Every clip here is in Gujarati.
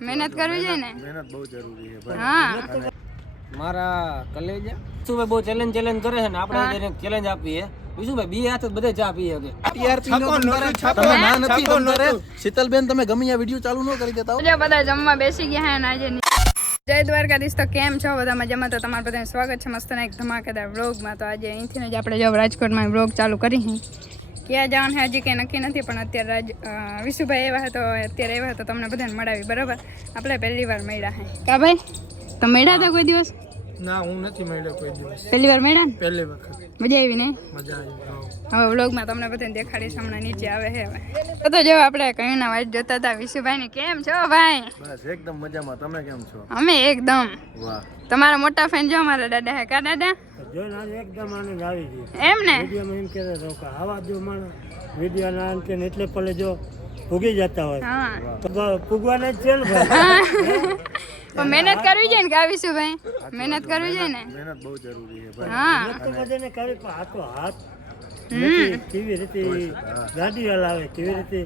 મહેનત કરવી જોઈએ ને? મહેનત બહુ જરૂરી છે ભાઈ. હા. મારા કલેજા? વિશુભાઈ બહુ ચેલેન્જ ચેલેન્જ કરે છે ને આપણે એને ચેલેન્જ આપીએ. વિશુભાઈ બે હાથ બધે ચા પીએ કે તમે ના નથી તમતારે શીતલબેન તમે ગમે આ વીડિયો ચાલુ ન કરી દેતા હો. બધા જમવા બેસી ગયા હે આજે જય દ્વારકાધીશ તો કેમ છો? બધા મજામાં તો તમારું બધાનું સ્વાગત છે. મસ્ત એક ધમાકેદાર વ્લોગમાં તો આજે અહીંથી જ આપણે જો રાજકોટમાં વ્લોગ ચાલુ કરી ક્યાં જવાનું છે? હજી કંઈ નક્કી નથી, પણ અત્યારે રાજ વિશુભાઈ એવા હતો અત્યારે એવા હતો તમને બધાને મળાવી, બરાબર? આપણે પહેલી વાર મળ્યા હે કા ભાઈ? તો મળ્યા હતા કોઈ દિવસ? ના હું નથી મળ્યો કોઈ દિવસ. પહેલી વાર મળ્યા ને? પહેલી વખત. મજા આવી ને? મજા આવી હવે વ્લોગમાં તમને બધાને દેખાડીશ હમણાં નીચે આવે છે હવે. તો તો જો આપણે કયું ના વાટ જોતા હતા વિશુભાઈ કેમ છો ભાઈ? બસ એકદમ મજામાં. તમે કેમ છો? અમે એકદમ. વાહ. તમારા મોટા ફેન જો મારા દાદા હે કા દાદા? જો ના એકદમ આનંદ આવી ગયો. એમ ને? વિડીયોમાં એમ કે રોકા આવા જો માણસ. વીડિયો ના અંતે ને એટલે પલે જો ફૂગી જતા હોય. હા. તો પૂગવાના જ છે ને ભાઈ. પણ મહેનત કરવી જોઈએ ને કાવીશું ભાઈ? મહેનત કરવી જોઈએ ને? મહેનત બહુ જરૂરી છે ભાઈ. હા. તો બધાને કરી પણ હાથો હાથ હમ. નથી. કેવી રીતે ગાડી હલાવે કેવી રીતે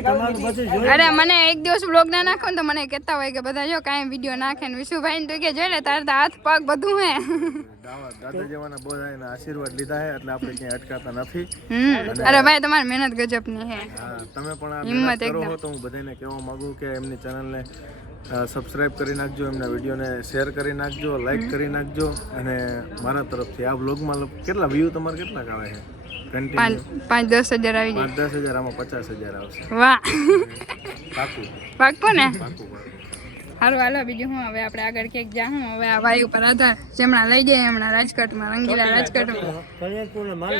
તમારું બધું જોઈ અરે મને એક દિવસ બ્લોગ ના નાખો ને તો મને કહેતા હોય કે બધા જો કાંઈ વીડિયો નાખે ને વિશુભાઈ ને તો કે જોઈ લે તારે તો હાથ પગ બધું હે. દાવા દાદા જેવાના બધા એના આશીર્વાદ લીધા છે એટલે આપણે ક્યાંય અટકાતા નથી. હમ. અરે ભાઈ તમારી મહેનત ગજબની હે. હા તમે પણ આ હિંમત મહેનત કરો એકદમ. હો તો હું બધાને કહેવા માંગુ કે એમની ચેનલને સબસ્ક્રાઇબ કરી નાખજો એમના વિડીયોને શેર કરી નાખજો લાઇક કરી નાખજો અને મારા તરફથી આ બ્લોગમાં કેટલા વ્યૂ તમારે કેટલાક આવે છે? પાંચ દસ હજાર આવી પાંચ દસ હજાર આમાં પચાસ હજાર આવશે. વાહ. પાકું. પાકું ને? પાકું. હારું હાલો બીજું હું હવે આપણે આગળ ક્યાંક જાઉં હવે આ વાયુ પર હતા જેમણા લઈ જાય હમણાં રાજકોટમાં રંગીલા રાજકોટમાં. કલ્યાણપુરના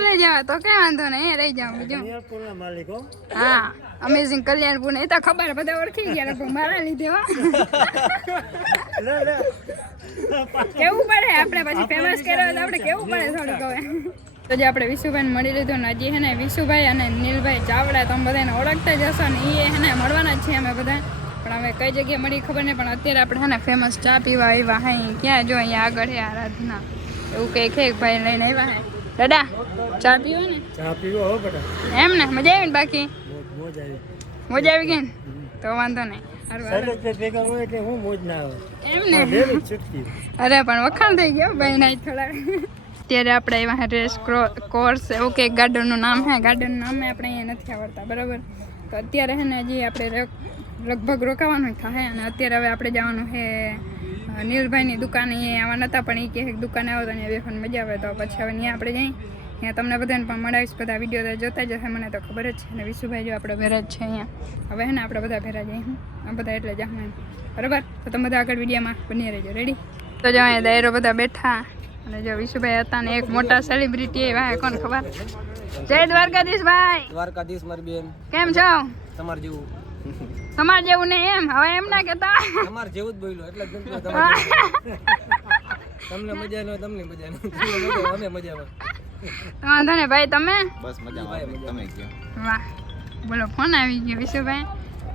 લઈ જવા તો કઈ વાંધો નહીં રહી જાઉં બીજું. હો. હા અમેઝિંગ કલ્યાણપુર એ તો ખબર બધા ઓળખી ગયા લોકો મારા લીધે હો. લે, લે. કેવું પડે? આપણે પછી ફેમસ કર્યો તો આપણે કેવું પડે થોડુંક હવે? તો જે આપણે વિશુભાઈને મળી લીધું ને હજી હે ને વિશુભાઈ અને નીલભાઈ ચાવડા તમે બધાને ઓળખતા જ હશો ને એ હે ને મળવાના જ છીએ અમે બધા પણ હવે કઈ જગ્યાએ મળી ખબર નહીં પણ અત્યારે આપણે ને ફેમસ ચા પીવા આવ્યા હા. ક્યાં જો અહીંયા આગળ હે આરાધના. એવું હે એક ભાઈ લઈને આવ્યા હે. દાદા ચા પીવો ને? ચા પીવો હો બેટા. એમ ને? મજા આવી ને બાકી? મોજ આવી. મજા આવી ગઈ ને? તો વાંધો નહીં. અરે પણ વખાણ થઈ ગયો ભાઈ ના થોડા. અત્યારે આપણે એવા રેસ કોર્સ એવું કે ગાર્ડનનું નામ હે. ગાર્ડનનું નામ આપણે અહીંયા નથી આવડતા બરાબર? તો અત્યારે હે ને હજી આપણે લગભગ રોકાવાનું થાય અને અત્યારે હવે આપણે જવાનું છે નીલભાઈની દુકાને. અહીંયા આવવાના હતા પણ એ કહે એક દુકાને આવો તો અહીંયા બેસવાની મજા આવે. તો પછી હવે ત્યાં આપણે જઈ ત્યાં તમને બધાને પણ મળાવીશ. બધા વીડિયો જોતા જ હશે મને તો ખબર જ છે. અને વિશુભાઈ જો આપણે ભેરા જ છે અહીંયા. હવે હે ને આપણે બધા ભેરા જઈએ આ બધા એટલે જાઉં બરાબર? તો તમે બધા આગળ વિડીયોમાં બની રહેજો. રેડી તો જો અહીંયા દાયરો બધા બેઠા. અને જો વિશુભાઈ હતા ને એક મોટા સેલિબ્રિટી એવા કોણ ખબર? જય દ્વારકાધીશ ભાઈ. દ્વારકાધીશ મારી બેન. કેમ છો? તમાર જેવું? તમાર જેવું નહીં એમ? હવે એમ ના કેતા? તમાર જેવું જ બોલ્યો એટલે જેવું. તમને મજા ન તમને મજા ન અમે મજામાં વાંધો ને ભાઈ તમે? બસ મજામાં તમે કહો વાહ. બોલો ફોન આવી ગયો વિશુભાઈ.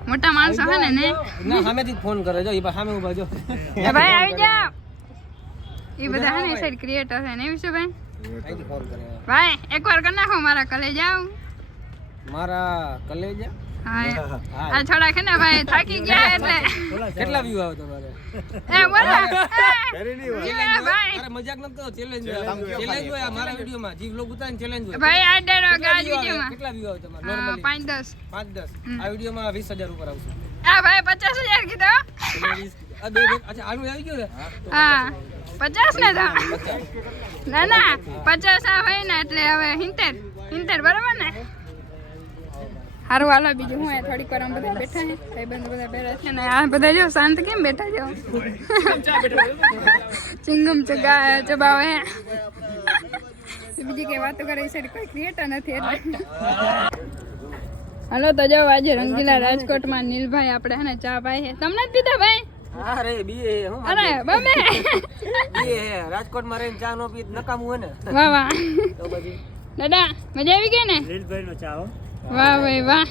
મોટા માણસો હે ને ને? ના સામેથી ફોન કરે જો ઈ સામે ઊભા જો. એ ભાઈ આવી જાઓ. એ બધા હે ને સાઈડ ક્રિએટર છે ને વિશુભાઈ? અહીંથી ફોન કરે. ભાઈ એકવાર કરી નાખો મારા કલે જાવ મારા કલેજા આ થોડાક કે ને ભાઈ થાકી ગયા એટલે. કેટલા વ્યૂ આવે તમારે? એ બોલો. કરી નહીં વાત. એ ભાઈ. અરે મજાક નથી ચેલેન્જ ચેલેન્જ હોય. આ મારા વિડીયોમાં. જી વ્લોગ ઉતારીને ચેલેન્જ હોય. ભાઈ આ ડાયરો ગાજ view આવે? કેટલા વ્યૂ આવે તમારે? નોર્મલી પાંચ દસ. પાંચ દસ. આ વિડીયોમાં વીસ હજાર ઉપર આવશે. આ ભાઈ પચાસ હજાર કીધો. આ બે બે- અચ્છા આનું આવી ગયું ને હા. પચાસ ને તો. ના ના. પચાસ આ હોય ને એટલે હવે હિંતેર હિંતેર બરાબર ને? સારું હાલો બીજું હું થોડીક વાર આમ બધા બેઠા છે. ભાઈબંધ બધા બેઠા છે ને આ બધા જો શાંત કેમ બેઠા છો? ચિંગમ ચગા ચબાવે બીજી કઈ વાતો કરે છે કોઈ ક્રિએટર નથી એટલે. હાલો તો જાઓ આજે રંગીલા રાજકોટમાં નીલભાઈ આપણે હે ને ચા પાઈ છે. તમને જ પીધા ભાઈ? હા રે બીએ હું અરે બમે બીએ હે રાજકોટમાં રહીને ચા નો પી નકામું હોય ને. વાહ વાહ. તો પછી? દાદા મજા આવી ગઈ ને? વાહ ભાઈ વાહ.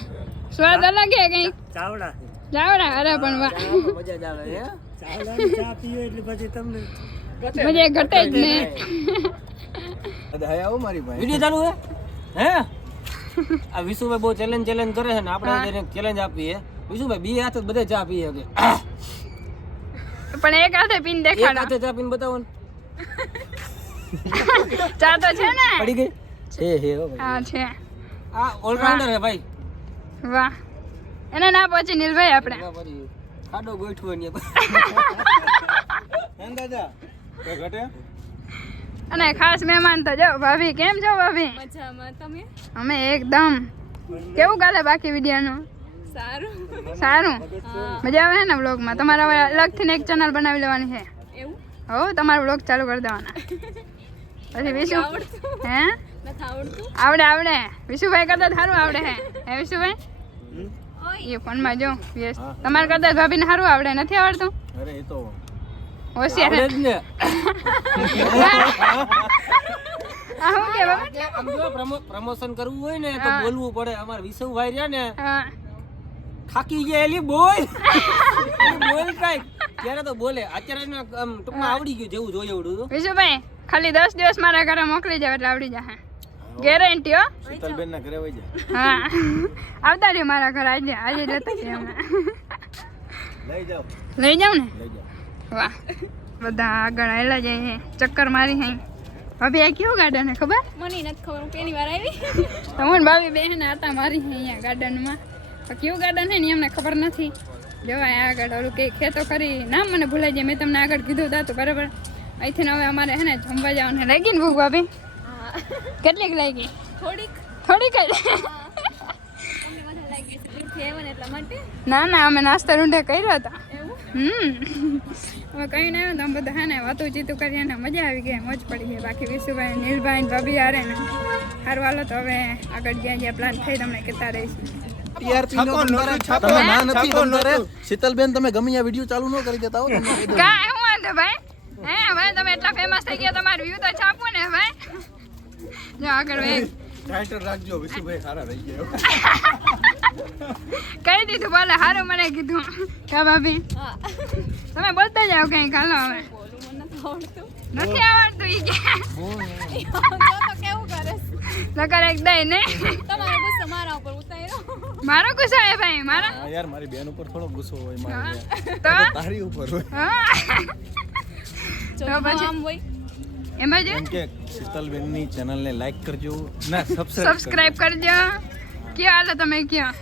સ્વાદ અલગ હે કઈ. ચાવડા ચાવડા? અરે પણ વાહ. મજા જ આવે હે? ચાવડા ચા પીઓ એટલે પછી તમને મજા ઘટે જ ને. હવે આવો મારી ભાઈ. વિડિયો ચાલુ હે? હે? આ વિશુભાઈ બહુ ચેલેન્જ ચેલેન્જ કરે છે ને આપણે એને ચેલેન્જ આપીએ. વિશુભાઈ બે હાથે બધે ચા પીએ કે પણ એક હાથે પીને એક હાથે ચા પીને બતાવો ને. ચા તો છે ને. પડી ગઈ? છે હે હા છે. આ ઓલરાઉન્ડર હે ભાઈ. વાહ. એને ના પહોંચી નીલભાઈ આપણે. ખાડો ગોઠવો ને એમ દાદા. કઈ ઘટે? અને ખાસ મહેમાન તો જો ભાભી કેમ છો ભાભી? મજામાં તમે? અમે એકદમ. કેવું કાલે બાકી વિડીયોનું? સારું. સારું? મજા આવે ને વ્લોગમાં તમારા હવે અલગથી ને એક ચેનલ બનાવી લેવાની છે. એવું? હો તમારો વ્લોગ ચાલુ કરી દેવાના. પછી બીજું? હે? આવડે આવડે. વિશુભાઈ કરતા સારું આવડે હે. હે વિશુભાઈ? એ ફોનમાં જો યસ તમારે કરતા ભાભીને સારું આવડે. નથી આવડતું? અરે એ તો હોશિયાર. હે. જ ને. આવું કે બાબા? આમ જો પ્રમોશન કરવું હોય ને તો બોલવું પડે. અમાર વિશુભાઈ રહ્યા ને હા. થાકી ગયા એલી બોલ. બોલ કઈ. ત્યારે તો બોલે. અત્યારે આમ ટૂંકમાં આવડી ગયું જેવું જોઈએ એવડું વિશુભાઈ ખાલી દસ દિવસ મારા ઘરે મોકલી જાવ એટલે આવડી જશે ગેરંટી હો. શીતલબેન ના ઘરે વઈ જા. હા. આવતા રહ્યો મારા ઘરે આજે આજે જ લેતા જઈએ અમે. લઈ જાઓ. લઈ જાવ ને? લઈ વાહ. બધા આગળ આવેલા હે. ચક્કર મારી હઈ ભાભી આ કયું ગાર્ડન હે ખબર? મને નથી ખબર હું પહેલી વાર આવી. તમને હું ભાભી બેન હતા મારી હે અહીંયા ગાર્ડનમાં કયું ગાર્ડન હે ને એમને ખબર નથી. જવાય આગળ ઓલું કે ખેતો કરી નામ મને ભૂલાઈ જાય મેં તમને આગળ કીધું હતું બરાબર? અહીંથી હવે અમારે હે ને જમવા જવાનું છે લાગી ને ભૂખ ભાભી? કેટલીક લાગી? થોડીક. થોડીક જ? ને ના ના અમે નાસ્તા રૂંઢે કર્યો હતા. હમ. હવે કઈ ના આવ્યું તો બધા હા ને વાતું ચીતું કરીએ ને મજા આવી ગઈ. મોજ પડી ગઈ. બાકી વિશુભાઈ નીલભાઈ ને ભાભી આરે ને સારું હાલો તો હવે આગળ જ્યાં જ્યાં પ્લાન થઈ તમને કહેતા રહીશું. શીતલબેન તમે ગમે આ વીડિયો ચાલુ ન કરી દેતા હો. કાંઈ હું વાંધો ભાઈ? હે ભાઈ તમે એટલા ફેમસ થઈ ગયા તમારું વ્યૂ તો છાપો ને ભાઈ. જો આગળ ભાઈ ટાઈટર રાખજો વિશુભાઈ સારા રહી ગયા. કહી દીધું બોલે સારું મને કીધું. કા ભાભી. તમે બોલતા જાઓ કઈ કાલો હવે. નથી આવડતું. નથી ઈ કે. કેવું કરે નકર એક દઈ ને. તમારો ગુસ્સો મારા ઉપર ઉતાર્યો. મારો ગુસ્સો હે ભાઈ મારો? યાર મારી બેન ઉપર થોડો ગુસ્સો હોય મારે તો? તારી ઉપર હોય. હા. તો પછી? આમ હોય. એમાં જ એમ કે શીતલબેનની ચેનલ ને લાઈક કરજો. ના સબસ્ક્રાઇબ સબસ્ક્રાઇબ કરજો. કયો હાલો તમે કયો?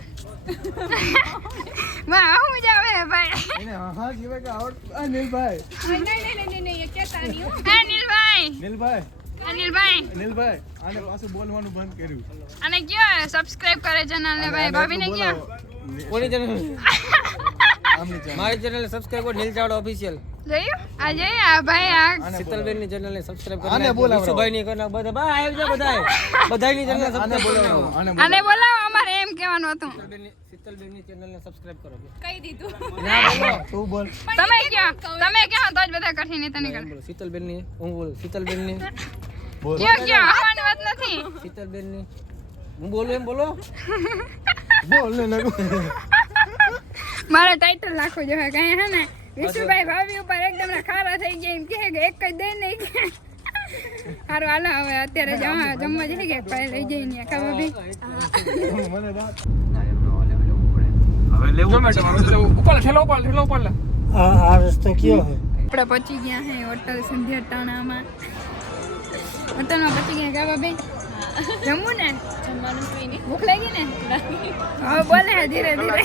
વાહ હું જ આવે ભાઈ. એને હા જીવે કે આવડ આ નીલભાઈ. નહીં નહીં નહીં નહીં એ કહેતા નહીં હો. હે નીલભાઈ. નીલભાઈ. અનિલભાઈ નીલભાઈ. આને પાછું બોલવાનું બંધ કર્યું. અને કયો સબસ્ક્રાઇબ કરે ચેનલ ને ભાઈ? ભાભીને કયો? કોની ચેનલ? આમની channel. મારી ચેનલ સબસ્ક્રાઇબ કરો નીલ ચાવડા ઓફિશિયલ જોયું? આ ભાઈ આ શીતલબેનની ચેનલ ને સબસ્ક્રાઇબ કરો આને બોલાવો. વિશુભાઈ ની કરો બધા બા આવી જા બધા બધાની ચેનલ સબસ્ક્રાઇબ બોલાવો કરો આને બોલાવો અમારે એમ કહેવાનું હતું. શીતલબેનની ચેનલ ને સબસ્ક્રાઇબ કરો. કહી દીધું? ના બોલો. તું બોલ. તમે ક્યાં? તમે કયો તો જ બધા કરશી નહીં તને કરો બોલો. શીતલબેનની હું બોલ શીતલબેનની બોલ. કયો કયો? આવવાની વાત નથી. શીતલબેનની હું બોલું એમ બોલો. બોલ ને નગુ મારો ટાઇટલ નાખો જો કઈ હે ને વિશુભાઈ ભાભી ઉપર એકદમ ના ખારા થઈ ગયા એમ કહે કે એક જ દે નહીં કે સારું હાલો હવે અત્યારે જવા જમવા જઈ ગયા પછી લઈ જઈ ને કા ભાભી આપણે પહોંચી ગયા હે હોટલ સંધ્યા ટાણામાં હોટલમાં પહોંચી ગયા કા ભાભી જમવું ને? જમવાનું ભૂખ લાગી ને? હવે બોલે ધીરે ધીરે.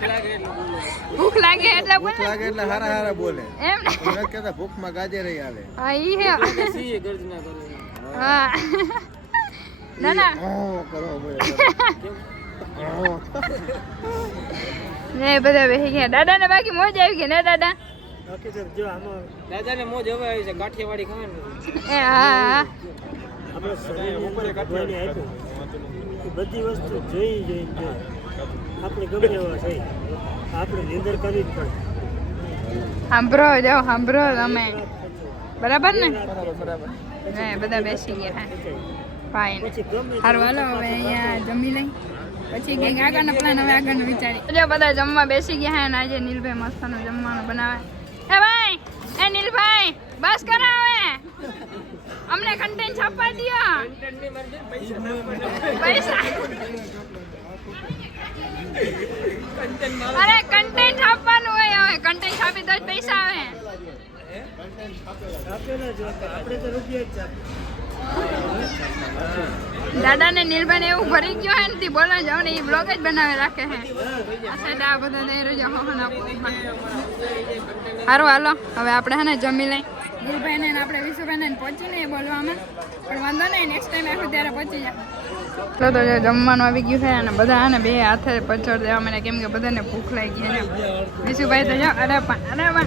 ભૂખ લાગે એટલે ભૂખ લાગે એટલે હારા હારા બોલે. એમ ને? હું નથી કહેતા ભૂખમાં ગાજે રહી આવે હા ઈ હે. સી ગર્જના કરે. હા. ના ના. ઓ કરો બોલે ને બધા બેહી ગયા. દાદા ને બાકી મોજ આવી ગઈ ને દાદા? દાદા ને મોજ હવે આવી છે કાઠિયાવાડી ખાવાનું એ હા બધી વસ્તુ જોઈ જોઈને આપણે ગમે એવા છે. આપણે નિંદર કરવી જ પડે. સાંભળો જાઓ સાંભળો તમે. બરાબર ને? ને બધા બેસી ગયા. હે ફાઈન સારું હાલો હવે અહીંયા જમી લઈ. પછી કંઈક આગળનો પ્લાન હવે આગળનો વિચારી જો બધા જમવા બેસી ગયા હે ને આજે નીલભાઈ મસ્તનું જમવાનું બનાવે. હે ભાઈ એ નીલભાઈ બસ કરો હવે અમને કન્ટેન્ટ છાપવા દ્યો. પૈસા. અરે કન્ટેન્ટ છાપવાનું હોય હવે. કન્ટેન્ટ છાપી તો જ પૈસા આવે. દાદા ને નીલબેન એવું ભરી ગયો હે ને બોલો જાવ ને એ બ્લોગ જ બનાવી રાખે હે. આ સાઈડ આ બધા દઈ રહ્યો સારું હાલો. હવે આપણે હે ને જમી લઈ. નીલભાઈ ને આપણે વિશુભાઈ ને પહોંચી નહીં બોલવામાં. પણ વાંધો નહીં નેક્સ્ટ ટાઈમ આખું ત્યારે પહોંચી જાય તો તો જો જમવાનું આવી ગયું છે અને બધા હે ને બે હાથે પછોડ દેવા મને કેમ કે બધાને ભૂખ લાગી ગઈ છે વિશુભાઈ તો જો અરે પા અરે પા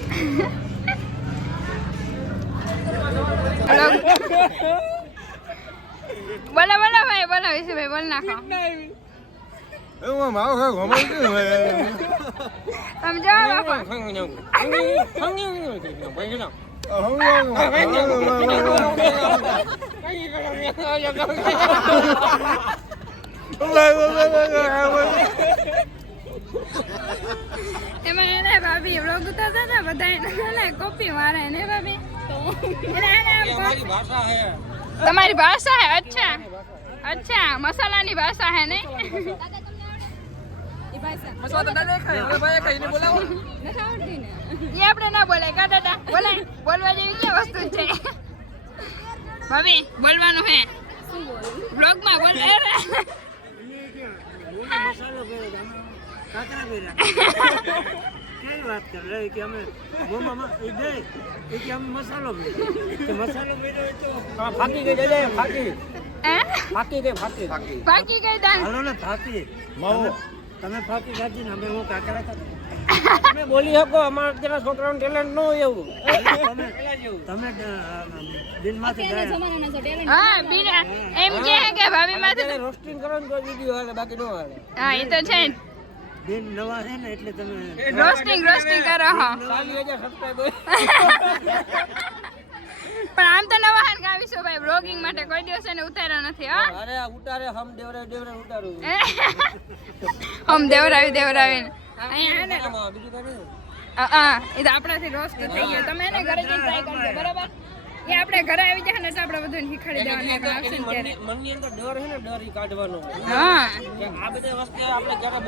હલો બોલો બોલો ભાઈ બોલો વિશુભાઈ બોલ નાખો એવું આમ આવો ખાવ ગમાઈ ગયું હવે. સમજો બાપા એમાં એને ભાભી વ્લોગ ઉતારતા હતા બધા એને કોપી મારે ને ભાભી? તમારી ભાષા હે? અચ્છા. અચ્છા મસાલાની ભાષા હે ને? એ ભાષા. નથી આવડતી ને એ આપણે ના બોલાય. કા દાદા? બોલાય. બોલવા જેવી ક્યાં વસ્તુ છે? ભાભી બોલવાનું હે? માં બોલું વ્લોગમાં બોલ એ રે. મસાલો કર્યો કાકરા કર્યા કેવી વાત કરે? કે અમે ગોમાં એ દે એ કે અમે મસાલો કર્યો મસાલો કર્યો તો ફાકી ગઈ જજે ફાકી. ફાકી ગઈ ફાકી. બાકી કઈ દાન. હાલો ને ફાકી. માવો. તમે ફાકી ખાધી ને અમે હું કાકરા ખાધી તમે બોલી શકો અમારા અત્યારના છોકરાનું ટેલેન્ટ ન હોય એવું. તમે હા બીજા એમ કે કે ભાભી માંથી રોસ્ટિંગ કરો ને તો વિડિયો હાલે બાકી નો હાલે. હા એ તો છે. દિન નવા છે ને એટલે તમે રોસ્ટિંગ રોસ્ટિંગ કરો હા. ચાલીસ હજાર સબસ્ક્રાઈબર પણ આમ તો નવા હાન ગાવીશું ભાઈ બ્લોગિંગ માટે કોઈ દિવસ એને ઉતાર્યો નથી હા. અરે ઉતારે હમ દેવરે દેવરે ઉતારું. હમ દેવરાવી દેવરાવીને. અહીંયા હે ને? બીજું કઈ અ, એ તો આપણાથી રોસ્ટ થઈ ગયો. તમે એને ઘરે જઈને ટ્રાય કરજો બરાબર? એ આપણે ઘરે આવી જાય ને તો આપણે બધું શીખવાડી દેવાનું ને મનની અંદર ડર છે ને ડર ઈ કાઢવાનો. હા. આ બધી વસ્તુ આપણે ક્યારે